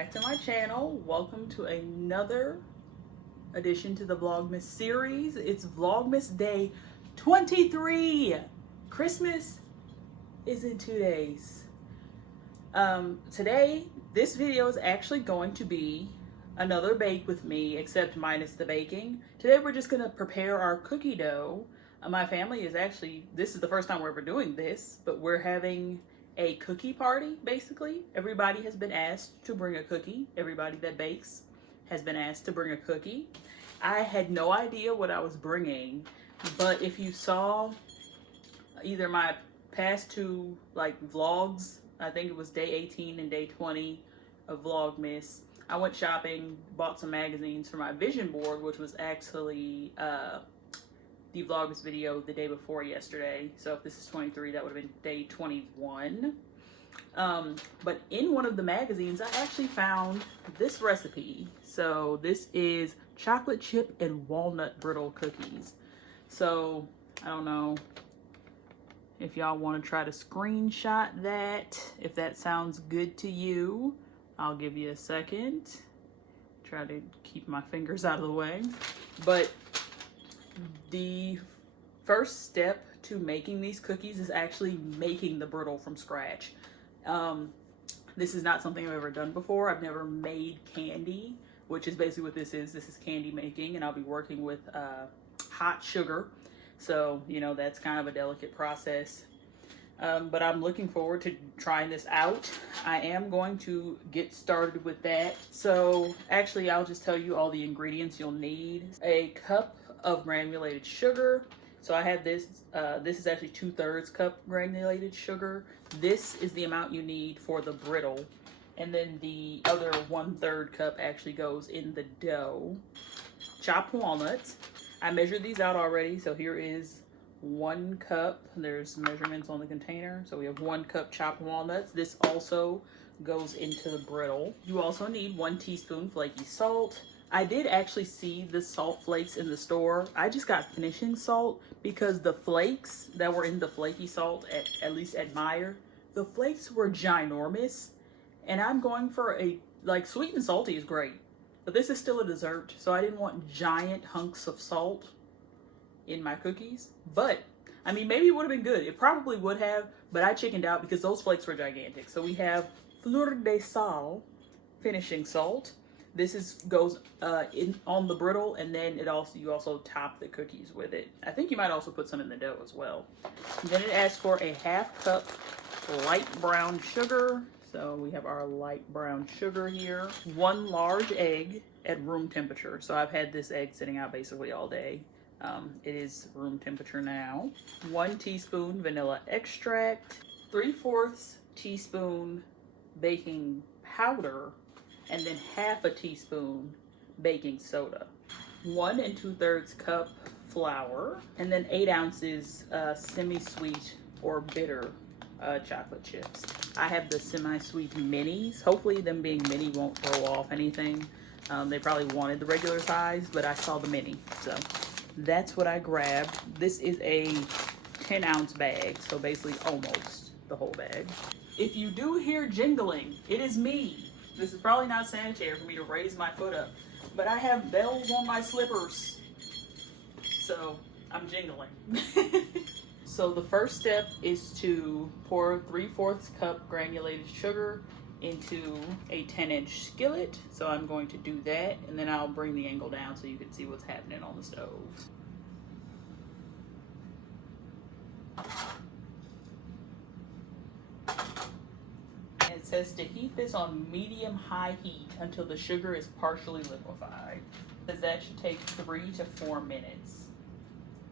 back to my channel. Welcome to another addition to the Vlogmas series. It's Vlogmas day 23. Christmas is in 2 days. Today, this video is actually going to be another bake with me, except minus the baking. Today we're just gonna prepare our cookie dough. My family is actually, this is the first time we're ever doing this, but we're having a cookie party, basically. Everybody has been asked to bring a cookie. Everybody that bakes has been asked to bring a cookie. I had no idea what I was bringing, but if you saw either my past two vlogs, I think it was day 18 and day 20 of Vlogmas, I went shopping, bought some magazines for my vision board, which was actually the Vlogmas video the day before yesterday. So if this is 23, that would have been day 21. But in one of the magazines, I actually found this recipe. So this is chocolate chip and walnut brittle cookies. So I don't know if y'all want to try to screenshot that. If that sounds good to you, I'll give you a second. Try to keep my fingers out of the way. But the first step to making these cookies is actually making the brittle from scratch. This is not something I've ever done before. I've never made candy, which is basically what this is. This is candy making, and I'll be working with hot sugar. So, you know, that's kind of a delicate process. But I'm looking forward to trying this out. I am going to get started with that. So actually, I'll just tell you all the ingredients you'll need. A cup of granulated sugar. So I have this, this is actually 2/3 cup granulated sugar. This is the amount you need for the brittle. And then the other 1/3 cup actually goes in the dough. Chopped walnuts. I measured these out already. So here is 1 cup. There's measurements on the container. So we have 1 cup chopped walnuts. This also goes into the brittle. You also need 1 teaspoon flaky salt. I did actually see the salt flakes in the store. I just got finishing salt because the flakes that were in the flaky salt, at least at Meijer, the flakes were ginormous. And I'm going for a, sweet and salty is great, but this is still a dessert. So I didn't want giant hunks of salt in my cookies. But, I mean, maybe it would have been good. It probably would have, but I chickened out because those flakes were gigantic. So we have fleur de sal finishing salt. This goes in on the brittle, and then you also top the cookies with it. I think you might also put some in the dough as well. And then it asks for a 1/2 cup light brown sugar. So we have our light brown sugar here. 1 large egg at room temperature. So I've had this egg sitting out basically all day. It is room temperature now. 1 teaspoon vanilla extract. 3/4 teaspoon baking powder. And then 1/2 teaspoon baking soda. 1 2/3 cup flour. And then 8 ounces semi-sweet or bitter chocolate chips. I have the semi-sweet minis. Hopefully them being mini won't throw off anything. They probably wanted the regular size, but I saw the mini. So that's what I grabbed. This is a 10-ounce bag. So basically almost the whole bag. If you do hear jingling, it is me. This is probably not sanitary for me to raise my foot up, but I have bells on my slippers, so I'm jingling. So the first step is to pour 3/4 cup granulated sugar into a 10-inch skillet. So I'm going to do that, and then I'll bring the angle down so you can see what's happening on the stove. It says to heat this on medium-high heat until the sugar is partially liquefied. It says that should take 3 to 4 minutes.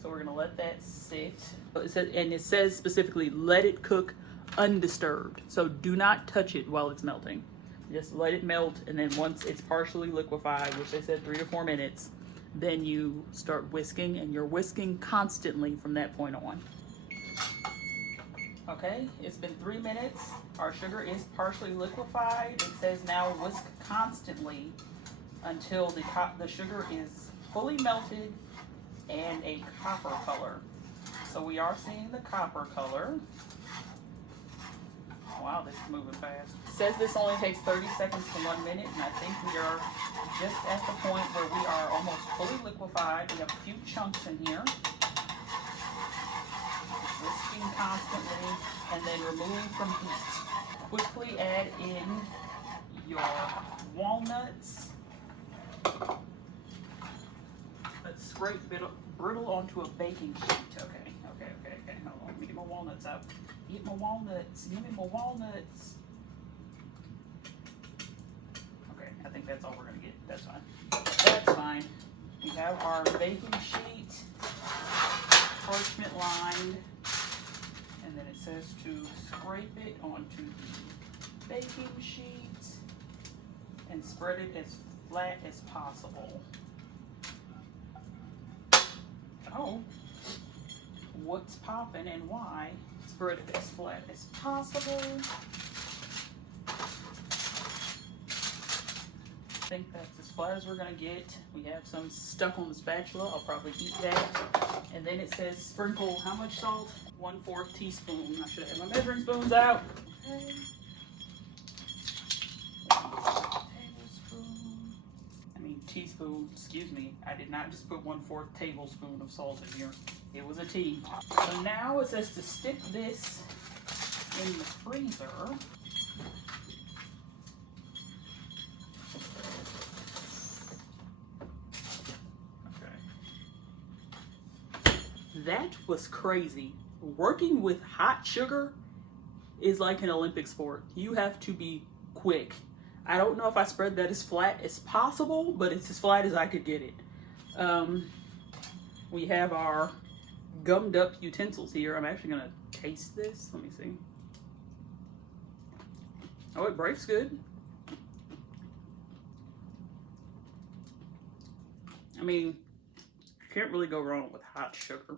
So we're gonna let that sit. It says specifically, let it cook undisturbed. So do not touch it while it's melting. Just let it melt, and then once it's partially liquefied, which they said 3 to 4 minutes, then you start whisking, and you're whisking constantly from that point on. Okay, it's been 3 minutes. Our sugar is partially liquefied. It says now whisk constantly until the sugar is fully melted and a copper color. So we are seeing the copper color. Wow, this is moving fast. It says this only takes 30 seconds to 1 minute, and I think we are just at the point where we are almost fully liquefied. We have a few chunks in here. Whisking constantly, and then removing from heat. Quickly add in your walnuts. Let's scrape brittle onto a baking sheet. Okay. Hold on. Let me get my walnuts out. Eat my walnuts. Give me my walnuts. Okay, I think that's all we're gonna get. That's fine. That's fine. We have our baking sheet, parchment lined, and then it says to scrape it onto the baking sheet and spread it as flat as possible. Oh, what's popping and why? Spread it as flat as possible. I think that's as flat as we're gonna get. We have some stuck on the spatula. I'll probably eat that. And then it says sprinkle how much salt? 1/4 teaspoon. I should have my measuring spoons out. Okay. 1 tablespoon. I mean teaspoon, excuse me. I did not just put 1/4 tablespoon of salt in here. It was a tea. So now it says to stick this in the freezer. That was crazy. Working with hot sugar is like an Olympic sport. You have to be quick. I don't know if I spread that as flat as possible, but it's as flat as I could get it. We have our gummed up utensils here. I'm actually gonna taste this. Let me see. Oh, it breaks good. I mean, you can't really go wrong with hot sugar.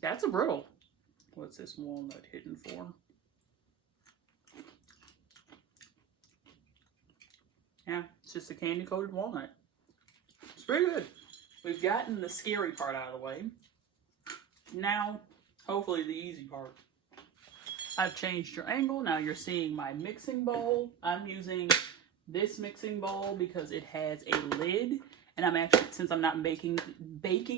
That's a brittle. What's this walnut hidden for? Yeah, it's just a candy coated walnut. It's pretty good. We've gotten the scary part out of the way. Now, hopefully the easy part. I've changed your angle. Now you're seeing my mixing bowl. I'm using this mixing bowl because it has a lid. And I'm actually, since I'm not baking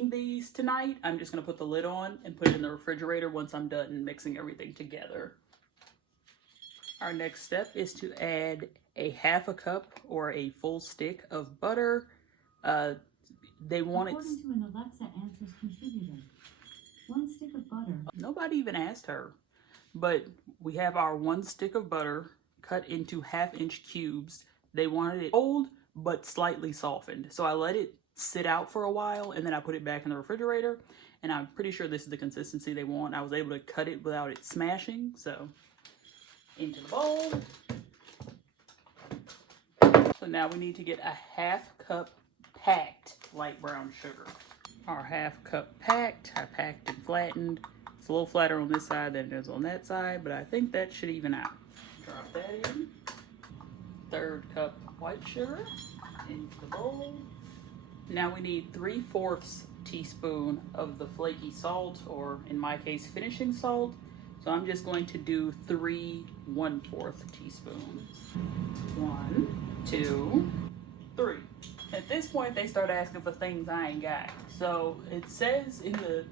these tonight, I'm just gonna put the lid on and put it in the refrigerator once I'm done mixing everything together. Our next step is to add a 1/2 cup or a full stick of butter. They want it. According to an Alexa Answers contributor, 1 stick of butter. Nobody even asked her, but we have our 1 stick of butter cut into 1/2-inch cubes. They wanted it cold but slightly softened, so I let it sit out for a while and then I put it back in the refrigerator, and I'm pretty sure this is the consistency they want. I was able to cut it without it smashing. So into the bowl. So now we need to get a 1/2 cup packed light brown sugar. Our 1/2 cup packed. I packed and flattened. It's a little flatter on this side than it is on that side, but I think that should even out. Drop that in. 1/3 cup white sugar into the bowl. Now we need 3/4 teaspoon of the flaky salt, or in my case, finishing salt. So I'm just going to do 3 1/4 teaspoons. 1, 2, 3. At this point, they start asking for things I ain't got. So it says in the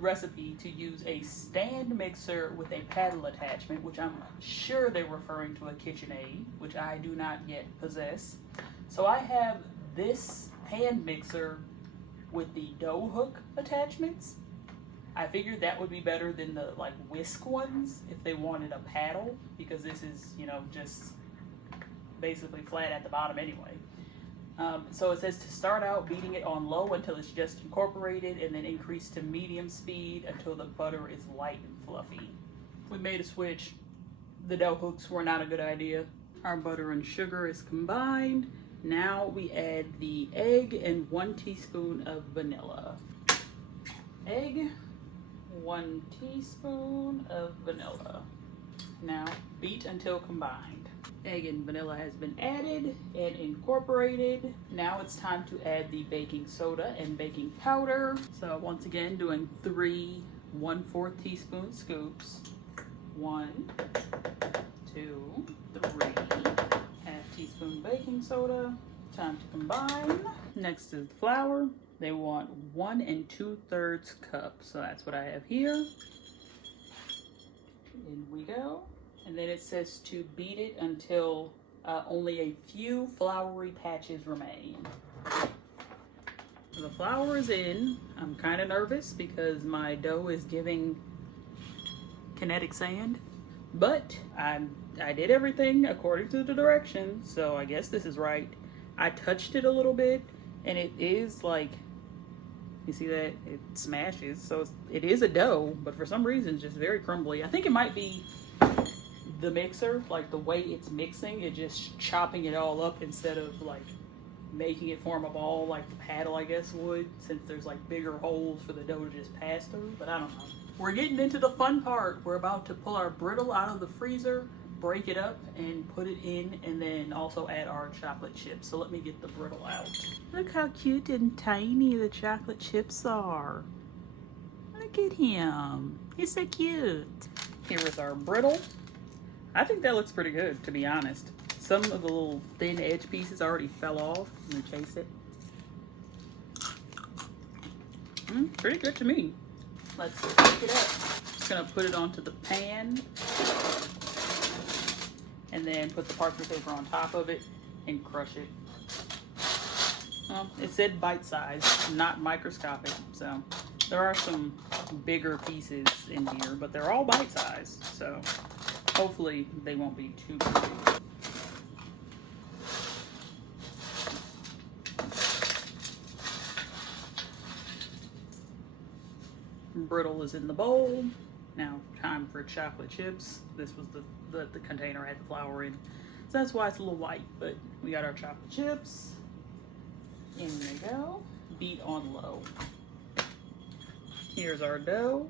recipe to use a stand mixer with a paddle attachment, which I'm sure they're referring to a KitchenAid, which I do not yet possess. So I have this hand mixer with the dough hook attachments. I figured that would be better than the like whisk ones if they wanted a paddle, because this is, you know, just basically flat at the bottom anyway. So it says to start out beating it on low until it's just incorporated, and then increase to medium speed until the butter is light and fluffy. We made a switch. The dough hooks were not a good idea. Our butter and sugar is combined. Now we add the egg and 1 teaspoon of vanilla. Egg, 1 teaspoon of vanilla. Now beat until combined. Egg and vanilla has been added and incorporated. Now it's time to add the baking soda and baking powder. So once again, doing 3 1/4 teaspoon scoops. 1, 2, 3. Half teaspoon baking soda. Time to combine. Next is the flour. They want 1 2/3 cup. So that's what I have here. In we go. And then it says to beat it until only a few floury patches remain. The flour is in. I'm kind of nervous because my dough is giving kinetic sand, but I did everything according to the directions, so I guess this is right. I touched it a little bit, and it is like, you see that? It smashes, so it is a dough, but for some reason it's just very crumbly. I think it might be the mixer, like the way it's mixing, it just chopping it all up instead of like making it form a ball like the paddle, I guess, would, since there's like bigger holes for the dough to just pass through, but I don't know. We're getting into the fun part. We're about to pull our brittle out of the freezer, break it up, and put it in, and then also add our chocolate chips. So let me get the brittle out. Look how cute and tiny the chocolate chips are. Look at him. He's so cute. Here is our brittle. I think that looks pretty good, to be honest. Some of the little thin edge pieces already fell off. Let me taste it. Pretty good to me. Let's pick it up. Just gonna put it onto the pan and then put the parchment paper on top of it and crush it. Well, it said bite size, not microscopic, so there are some bigger pieces in here, but they're all bite size, so hopefully they won't be too big. Brittle is in the bowl. Now time for chocolate chips. This was the container I had the flour in, so that's why it's a little white, but we got our chocolate chips. In they go. Beat on low. Here's our dough.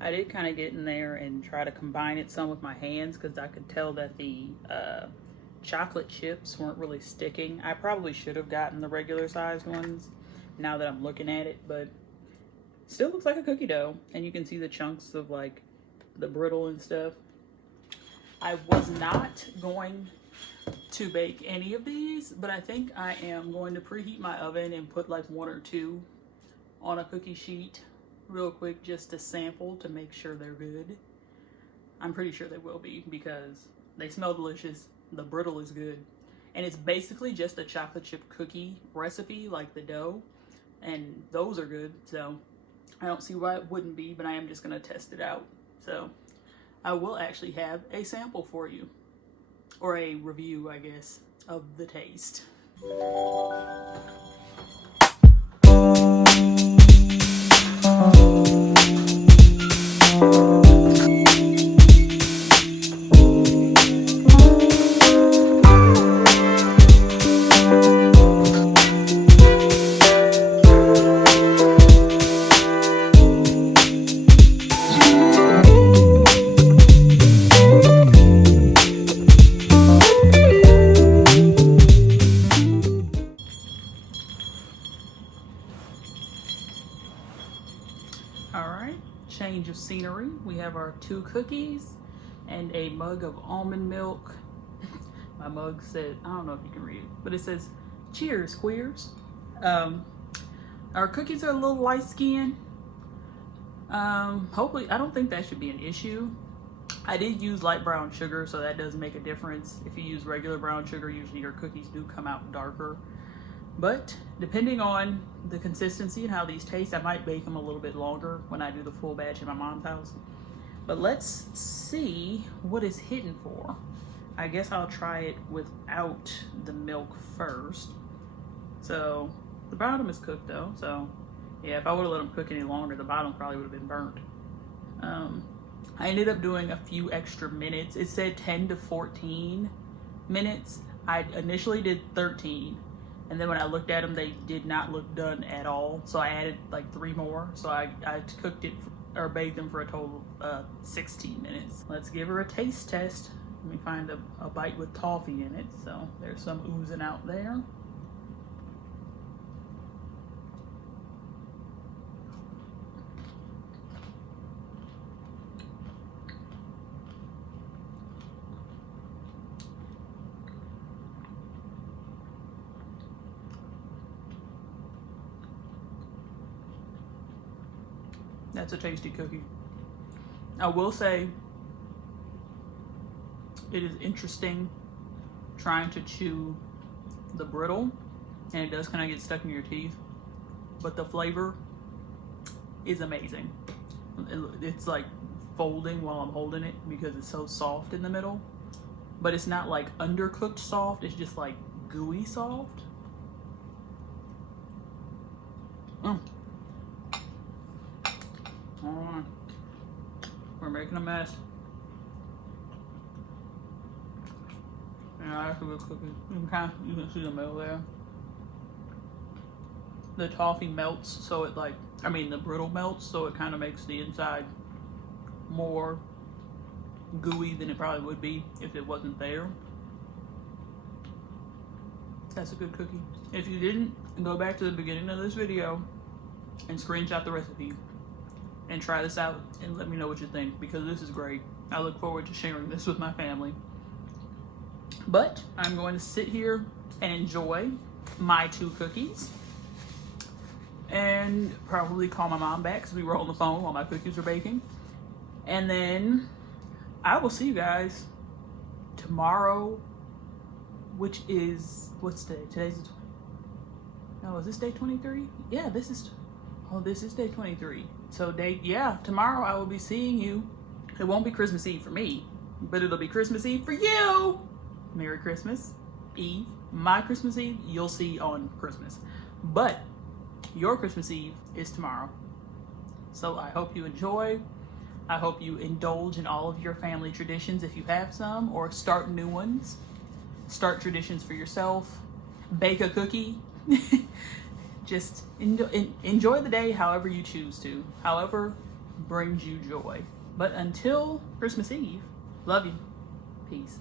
I did kind of get in there and try to combine it some with my hands because I could tell that the chocolate chips weren't really sticking. I probably should have gotten the regular sized ones now that I'm looking at it, but still looks like a cookie dough, and you can see the chunks of like the brittle and stuff. I was not going to bake any of these, but I think I am going to preheat my oven and put like 1 or 2 on a cookie sheet real quick just to sample to make sure they're good. I'm pretty sure they will be because they smell delicious. The brittle is good, and it's basically just a chocolate chip cookie recipe like the dough, and those are good, so I don't see why it wouldn't be, but I am just going to test it out. So I will actually have a sample for you, or a review, I guess, of the taste. Alright, change of scenery. We have our 2 cookies and a mug of almond milk. My mug said, I don't know if you can read it, but it says, cheers, queers. Our cookies are a little light skinned. Hopefully, I don't think that should be an issue. I did use light brown sugar, so that does make a difference. If you use regular brown sugar, usually your cookies do come out darker. But depending on the consistency and how these taste, I might bake them a little bit longer when I do the full batch in my mom's house. But let's see what it's hitting for. I guess I'll try it without the milk first. So the bottom is cooked though. So yeah, if I would have let them cook any longer, the bottom probably would have been burnt. I ended up doing a few extra minutes. It said 10 to 14 minutes. I initially did 13. And then when I looked at them, they did not look done at all. So I added like 3 more. So I cooked it or baked them for a total of 16 minutes. Let's give her a taste test. Let me find a bite with toffee in it. So there's some oozing out there. That's a tasty cookie. I will say it is interesting trying to chew the brittle, and it does kind of get stuck in your teeth, but the flavor is amazing. It's like folding while I'm holding it because it's so soft in the middle, but it's not like undercooked soft, it's just like gooey soft. Alright, we're making a mess. Yeah, that's a good cookie. You can see the middle there. The toffee melts, so it like, I mean the brittle melts, so it kind of makes the inside more gooey than it probably would be if it wasn't there. That's a good cookie. If you didn't, go back to the beginning of this video and screenshot the recipe and try this out and let me know what you think, because this is great. I look forward to sharing this with my family. But I'm going to sit here and enjoy my 2 cookies and probably call my mom back because we were on the phone while my cookies were baking. And then I will see you guys tomorrow, which is, what's today? Today's the 20. No, is this day 23? Yeah, this is day 23. So tomorrow I will be seeing you. It won't be Christmas Eve for me, but it'll be Christmas Eve for you. Merry Christmas Eve. My Christmas Eve you'll see on Christmas, but your Christmas Eve is tomorrow. So I hope you enjoy. I hope you indulge in all of your family traditions if you have some, or start new ones. Start traditions for yourself. Bake a cookie. Just enjoy the day however you choose to. However brings you joy. But until Christmas Eve, love you. Peace.